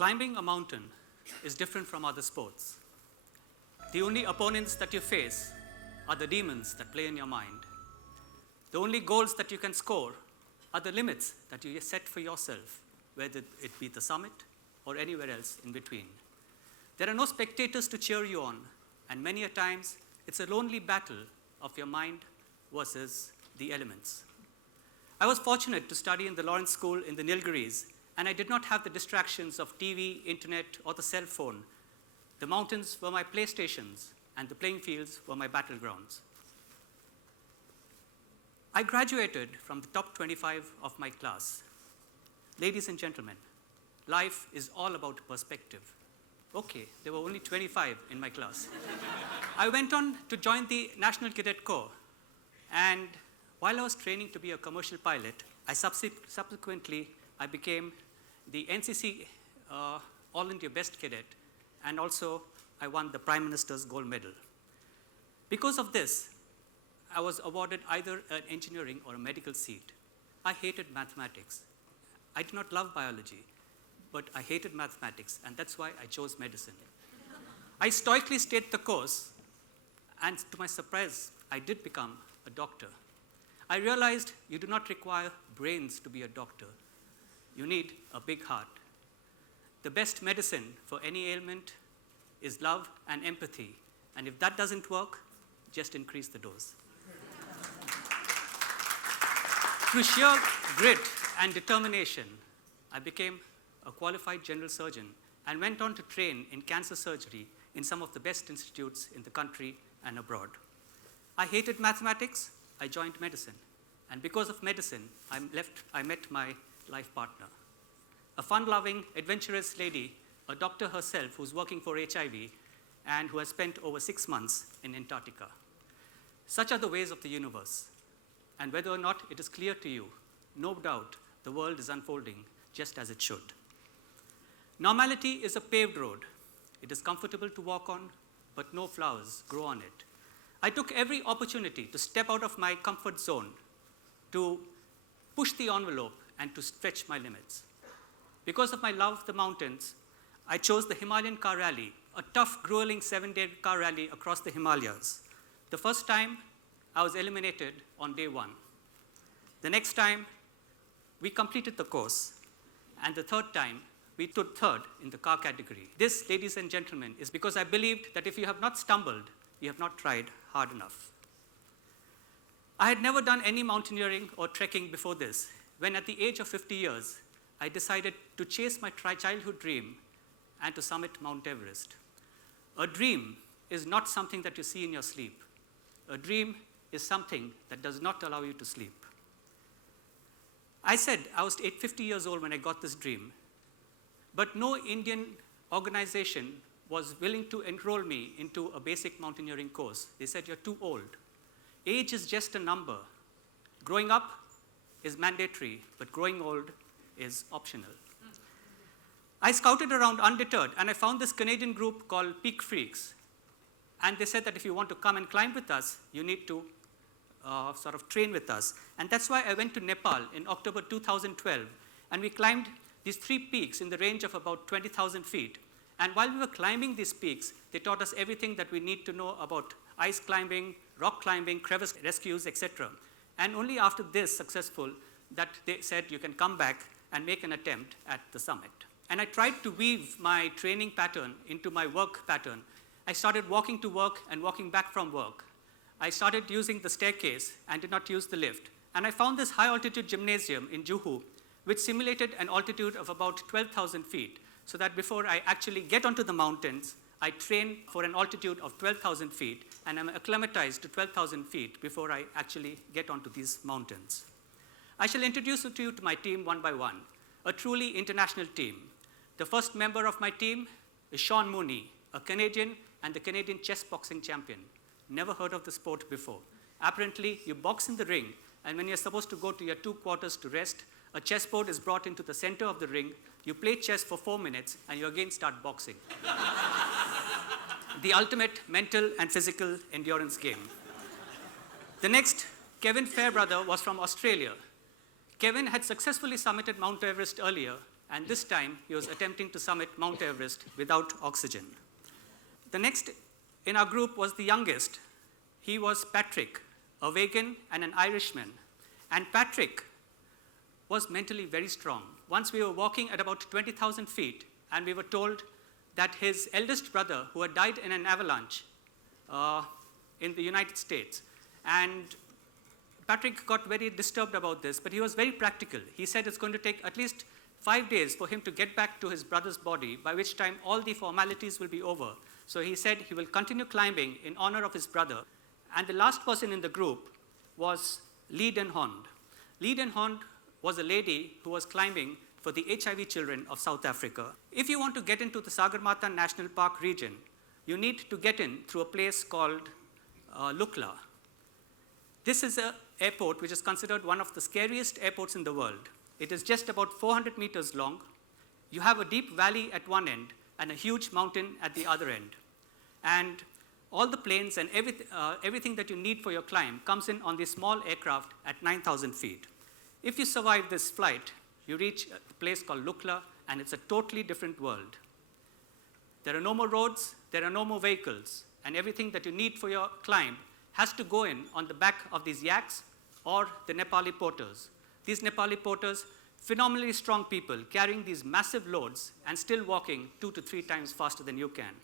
Climbing a mountain is different from other sports. The only opponents that you face are the demons that play in your mind. The only goals that you can score are the limits that you set for yourself, whether it be the summit or anywhere else in between. There are no spectators to cheer you on, and many a times it's a lonely battle of your mind versus the elements. I was fortunate to study in the Lawrence School in the Nilgiris, and I did not have the distractions of TV, internet, or the cell phone. The mountains were my playstations, and the playing fields were my battlegrounds. I graduated from the top 25 of my class. Ladies and gentlemen, life is all about perspective. Okay, there were only 25 in my class. I went on to join the National Cadet Corps, and while I was training to be a commercial pilot, subsequently I became the NCC All India Best Cadet, and also I won the Prime Minister's Gold Medal. Because of this, I was awarded either an engineering or a medical seat. I hated mathematics. I did not love biology, but I hated mathematics, and that's why I chose medicine. I stoically stayed the course, and to my surprise, I did become a doctor. I realized you do not require brains to be a doctor. You need a big heart. The best medicine for any ailment is love and empathy, and if that doesn't work, just increase the dose. Through sheer grit and determination, I became a qualified general surgeon and went on to train in cancer surgery in some of the best institutes in the country and abroad. I hated mathematics, I joined medicine. And because of medicine, I met my life partner. A fun-loving, adventurous lady, a doctor herself who's working for HIV and who has spent over 6 months in Antarctica. Such are the ways of the universe. And whether or not it is clear to you, no doubt the world is unfolding just as it should. Normality is a paved road. It is comfortable to walk on, but no flowers grow on it. I took every opportunity to step out of my comfort zone, to push the envelope, and to stretch my limits. Because of my love of the mountains, I chose the Himalayan Car Rally, a tough, grueling 7-day car rally across the Himalayas. The first time, I was eliminated on day 1. The next time, we completed the course. And the third time, we stood third in the car category. This, ladies and gentlemen, is because I believed that if you have not stumbled, you have not tried hard enough. I had never done any mountaineering or trekking before this, when at the age of 50 years, I decided to chase my childhood dream and to summit Mount Everest. A dream is not something that you see in your sleep. A dream is something that does not allow you to sleep. I said I was 50 years old when I got this dream, but no Indian organization was willing to enroll me into a basic mountaineering course. They said, you're too old. Age is just a number. Growing up is mandatory, but growing old is optional. I scouted around undeterred, and I found this Canadian group called Peak Freaks. And they said that if you want to come and climb with us, you need to sort of train with us. And that's why I went to Nepal in October 2012, and we climbed these 3 peaks in the range of about 20,000 feet. And while we were climbing these peaks, they taught us everything that we need to know about ice climbing, rock climbing, crevice rescues, etc. And only after this successful that they said you can come back and make an attempt at the summit. And I tried to weave my training pattern into my work pattern. I started walking to work and walking back from work. I started using the staircase and did not use the lift. And I found this high-altitude gymnasium in Juhu, which simulated an altitude of about 12,000 feet, so that before I actually get onto the mountains, I train for an altitude of 12,000 feet, and I'm acclimatized to 12,000 feet before I actually get onto these mountains. I shall introduce you to my team one by one, a truly international team. The first member of my team is Sean Mooney, a Canadian and the Canadian chess boxing champion. Never heard of the sport before. Apparently, you box in the ring, and when you're supposed to go to your 2 quarters to rest, a chessboard is brought into the center of the ring, you play chess for 4 minutes, and you again start boxing. The ultimate mental and physical endurance game. The next, Kevin Fairbrother, was from Australia. Kevin had successfully summited Mount Everest earlier, and this time he was attempting to summit Mount Everest without oxygen. The next in our group was the youngest. He was Patrick, a vegan and an Irishman. And Patrick was mentally very strong. Once we were walking at about 20,000 feet, and we were told that his eldest brother, who had died in an avalanche in the United States, and Patrick got very disturbed about this, but he was very practical. He said it's going to take at least 5 days for him to get back to his brother's body, by which time all the formalities will be over. So he said he will continue climbing in honor of his brother. And the last person in the group was Lee Den Hond. Lee Den Hond was a lady who was climbing for the HIV children of South Africa. If you want to get into the Sagarmatha National Park region, you need to get in through a place called Lukla. This is an airport which is considered one of the scariest airports in the world. It is just about 400 meters long. You have a deep valley at one end and a huge mountain at the other end. And all the planes and everything that you need for your climb comes in on this small aircraft at 9,000 feet. If you survive this flight, you reach a place called Lukla, and it's a totally different world. There are no more roads, there are no more vehicles, and everything that you need for your climb has to go in on the back of these yaks or the Nepali porters. These Nepali porters, phenomenally strong people, carrying these massive loads and still walking 2 to 3 times faster than you can.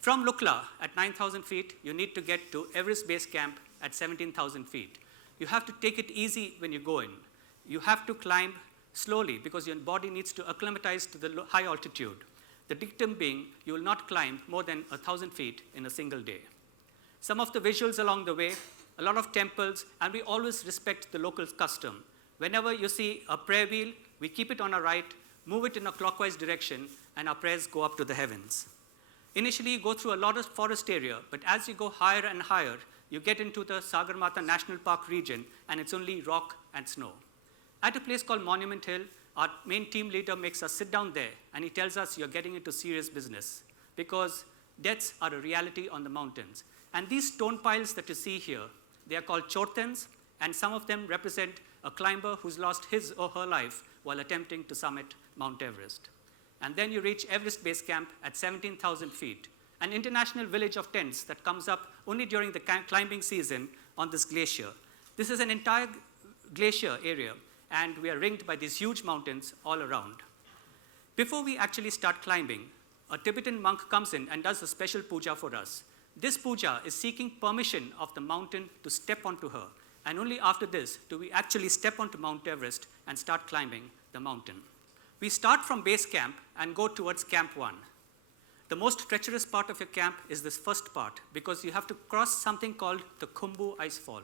From Lukla, at 9,000 feet, you need to get to Everest Base Camp at 17,000 feet. You have to take it easy when you go in. You have to climb slowly because your body needs to acclimatize to the high altitude. The dictum being, you will not climb more than 1,000 feet in a single day. Some of the visuals along the way, a lot of temples, and we always respect the local custom. Whenever you see a prayer wheel, we keep it on our right, move it in a clockwise direction, and our prayers go up to the heavens. Initially, you go through a lot of forest area, but as you go higher and higher, you get into the Sagarmatha National Park region, and it's only rock and snow. At a place called Monument Hill, our main team leader makes us sit down there, and he tells us you're getting into serious business because deaths are a reality on the mountains. And these stone piles that you see here, they are called chortens, and some of them represent a climber who's lost his or her life while attempting to summit Mount Everest. And then you reach Everest Base Camp at 17,000 feet, an international village of tents that comes up only during the climbing season on this glacier. This is an entire glacier area, and we are ringed by these huge mountains all around. Before we actually start climbing, a Tibetan monk comes in and does a special puja for us. This puja is seeking permission of the mountain to step onto her, and only after this do we actually step onto Mount Everest and start climbing the mountain. We start from base camp and go towards Camp 1. The most treacherous part of your camp is this first part because you have to cross something called the Khumbu Icefall.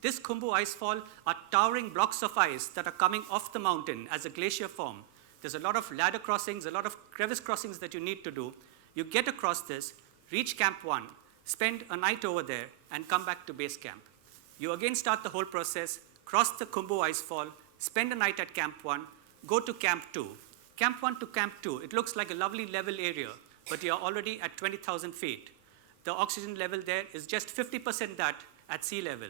This Khumbu Icefall are towering blocks of ice that are coming off the mountain as a glacier form. There's a lot of ladder crossings, a lot of crevice crossings that you need to do. You get across this, reach Camp 1, spend a night over there, and come back to base camp. You again start the whole process, cross the Khumbu Icefall, spend a night at Camp 1, go to Camp 2. Camp 1 to Camp 2, it looks like a lovely level area, but you're already at 20,000 feet. The oxygen level there is just 50% that at sea level.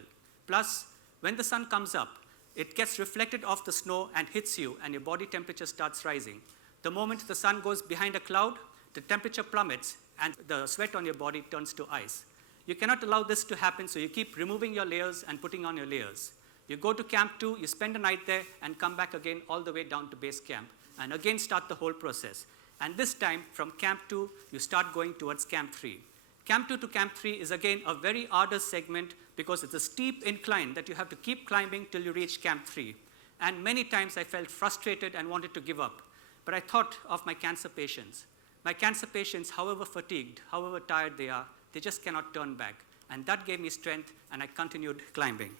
Plus, when the sun comes up, it gets reflected off the snow and hits you, and your body temperature starts rising. The moment the sun goes behind a cloud, the temperature plummets, and the sweat on your body turns to ice. You cannot allow this to happen, so you keep removing your layers and putting on your layers. You go to Camp 2, you spend a night there, and come back again all the way down to base camp, and again start the whole process. And this time, from Camp 2, you start going towards Camp 3. Camp 2 to Camp 3 is again a very arduous segment because it's a steep incline that you have to keep climbing till you reach Camp 3. And many times I felt frustrated and wanted to give up. But I thought of my cancer patients. My cancer patients, however fatigued, however tired they are, they just cannot turn back. And that gave me strength, and I continued climbing.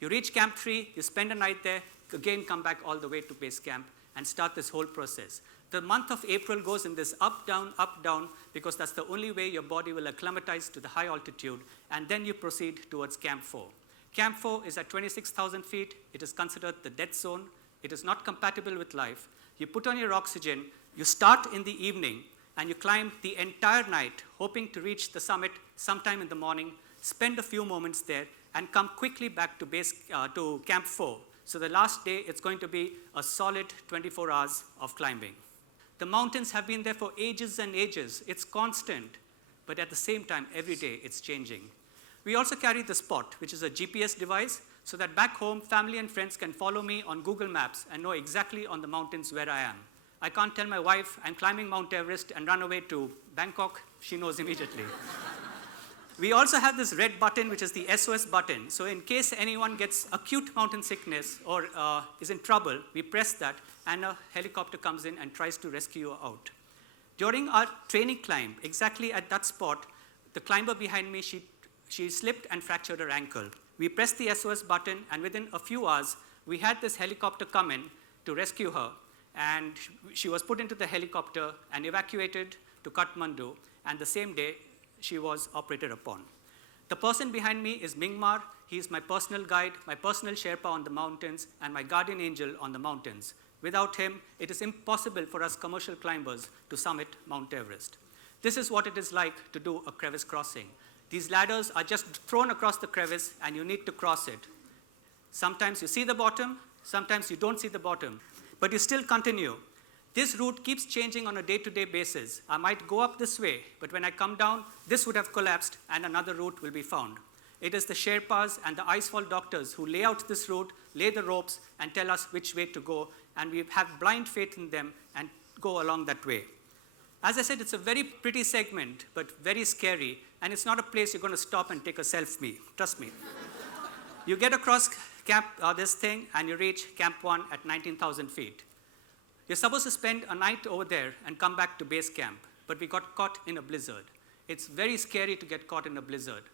You reach Camp 3, you spend a night there, again come back all the way to base camp, and start this whole process. The month of April goes in this up, down, because that's the only way your body will acclimatize to the high altitude, and then you proceed towards Camp 4. Camp 4 is at 26,000 feet. It is considered the death zone. It is not compatible with life. You put on your oxygen, you start in the evening, and you climb the entire night, hoping to reach the summit sometime in the morning, spend a few moments there, and come quickly back to Camp 4, So the last day, it's going to be a solid 24 hours of climbing. The mountains have been there for ages and ages. It's constant, but at the same time, every day it's changing. We also carry the Spot, which is a GPS device, so that back home, family and friends can follow me on Google Maps and know exactly on the mountains where I am. I can't tell my wife I'm climbing Mount Everest and run away to Bangkok. She knows immediately. We also have this red button, which is the SOS button. So in case anyone gets acute mountain sickness or is in trouble, we press that, and a helicopter comes in and tries to rescue you out. During our training climb, exactly at that spot, the climber behind me, she slipped and fractured her ankle. We pressed the SOS button, and within a few hours, we had this helicopter come in to rescue her, and she was put into the helicopter and evacuated to Kathmandu, and the same day, she was operated upon. The person behind me is Mingmar. He is my personal guide, my personal Sherpa on the mountains, and my guardian angel on the mountains. Without him, it is impossible for us commercial climbers to summit Mount Everest. This is what it is like to do a crevice crossing. These ladders are just thrown across the crevice, and you need to cross it. Sometimes you see the bottom, sometimes you don't see the bottom, but you still continue. This route keeps changing on a day-to-day basis. I might go up this way, but when I come down, this would have collapsed, and another route will be found. It is the Sherpas and the Icefall doctors who lay out this route, lay the ropes, and tell us which way to go, and we have blind faith in them and go along that way. As I said, it's a very pretty segment, but very scary, and it's not a place you're going to stop and take a selfie, trust me. You get across this thing, and you reach Camp 1 at 19,000 feet. You're supposed to spend a night over there and come back to base camp, but we got caught in a blizzard. It's very scary to get caught in a blizzard.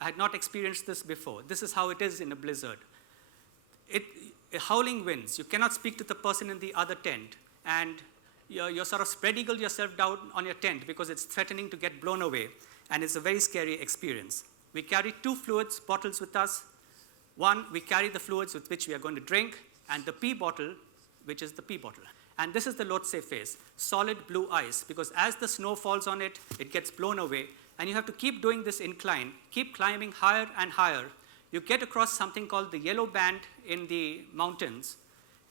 I had not experienced this before. This is how it is in a blizzard. Howling winds. You cannot speak to the person in the other tent, and you're sort of spread eagle yourself down on your tent because it's threatening to get blown away, and it's a very scary experience. We carry 2 fluids bottles with us. One, we carry the fluids with which we are going to drink, and the pee bottle, which is the pee bottle. And this is the Lhotse face, solid blue ice, because as the snow falls on it, it gets blown away, and you have to keep doing this incline, keep climbing higher and higher. You get across something called the yellow band in the mountains,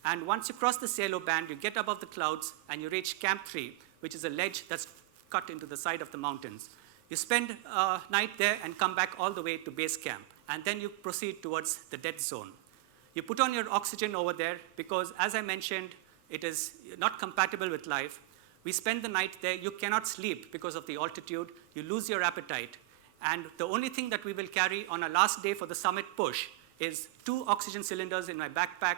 and once you cross this yellow band, you get above the clouds, and you reach Camp 3, which is a ledge that's cut into the side of the mountains. You spend a night there and come back all the way to base camp, and then you proceed towards the dead zone. You put on your oxygen over there because, as I mentioned, it is not compatible with life. We spend the night there. You cannot sleep because of the altitude. You lose your appetite. And the only thing that we will carry on our last day for the summit push is 2 oxygen cylinders in my backpack,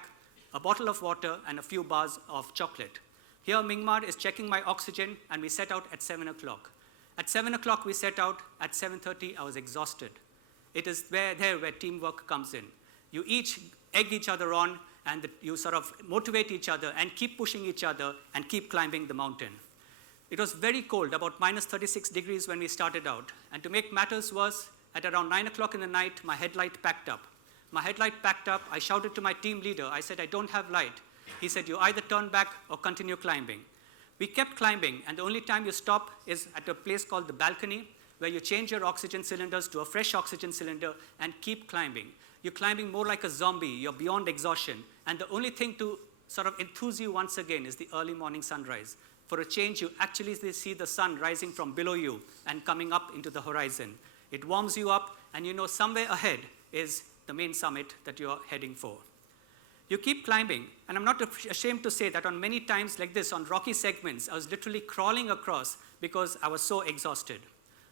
a bottle of water, and a few bars of chocolate. Here, Mingmar is checking my oxygen, and we set out at 7 o'clock. At 7 o'clock, we set out. At 7:30, I was exhausted. It is where teamwork comes in. You each egg each other on, and you sort of motivate each other and keep pushing each other and keep climbing the mountain. It was very cold, about minus 36 degrees when we started out. And to make matters worse, at around 9 o'clock in the night, my headlight packed up. My headlight packed up. I shouted to my team leader. I said, I don't have light. He said, you either turn back or continue climbing. We kept climbing, and the only time you stop is at a place called the balcony, where you change your oxygen cylinders to a fresh oxygen cylinder and keep climbing. You're climbing more like a zombie. You're beyond exhaustion. And the only thing to sort of enthuse you once again is the early morning sunrise. For a change, you actually see the sun rising from below you and coming up into the horizon. It warms you up, and you know somewhere ahead is the main summit that you're heading for. You keep climbing, and I'm not ashamed to say that on many times like this, on rocky segments, I was literally crawling across because I was so exhausted.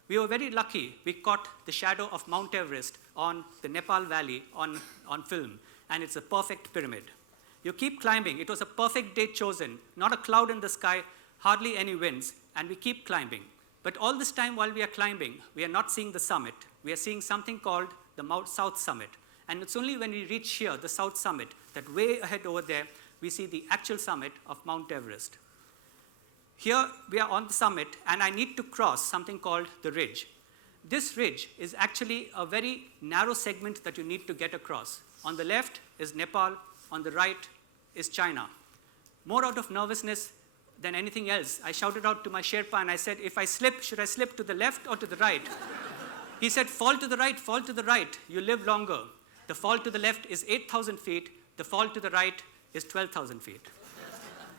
We were very lucky. We caught the shadow of Mount Everest on the Nepal Valley on film, and it's a perfect pyramid. You keep climbing. It was a perfect day chosen, not a cloud in the sky, hardly any winds, and we keep climbing. But all this time while we are climbing, we are not seeing the summit. We are seeing something called the South Summit. And it's only when we reach here, the South Summit, that way ahead over there, we see the actual summit of Mount Everest. Here we are on the summit, and I need to cross something called the ridge. This ridge is actually a very narrow segment that you need to get across. On the left is Nepal, on the right is China. More out of nervousness than anything else, I shouted out to my Sherpa, and I said, if I slip, should I slip to the left or to the right? He said, fall to the right, you live longer. The fall to the left is 8,000 feet, The fall to the right is 12,000 feet.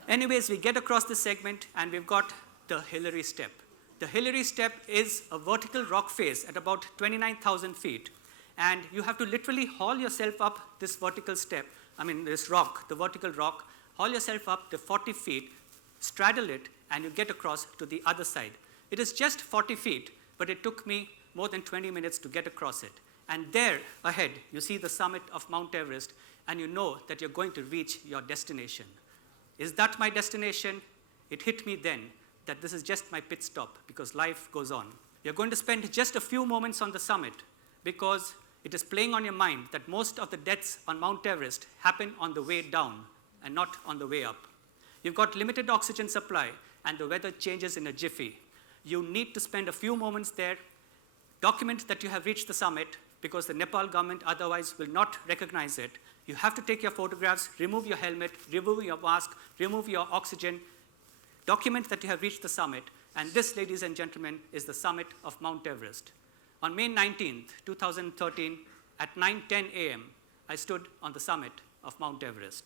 Anyways, we get across this segment, and we've got the Hillary Step. The Hillary Step is a vertical rock face at about 29,000 feet, and you have to literally haul yourself up this vertical step, this rock, the vertical rock, haul yourself up to 40 feet, straddle it, and you get across to the other side. It is just 40 feet, but it took me more than 20 minutes to get across it. And there ahead, you see the summit of Mount Everest, and you know that you're going to reach your destination. Is that my destination? It hit me then that this is just my pit stop, because life goes on. You're going to spend just a few moments on the summit, because it is playing on your mind that most of the deaths on Mount Everest happen on the way down and not on the way up. You've got limited oxygen supply, and the weather changes in a jiffy. You need to spend a few moments there, document that you have reached the summit, because the Nepal government otherwise will not recognize it. You have to take your photographs, remove your helmet, remove your mask, remove your oxygen, document that you have reached the summit, and this, ladies and gentlemen, is the summit of Mount Everest. On May 19th, 2013, at 9:10 a.m., I stood on the summit of Mount Everest.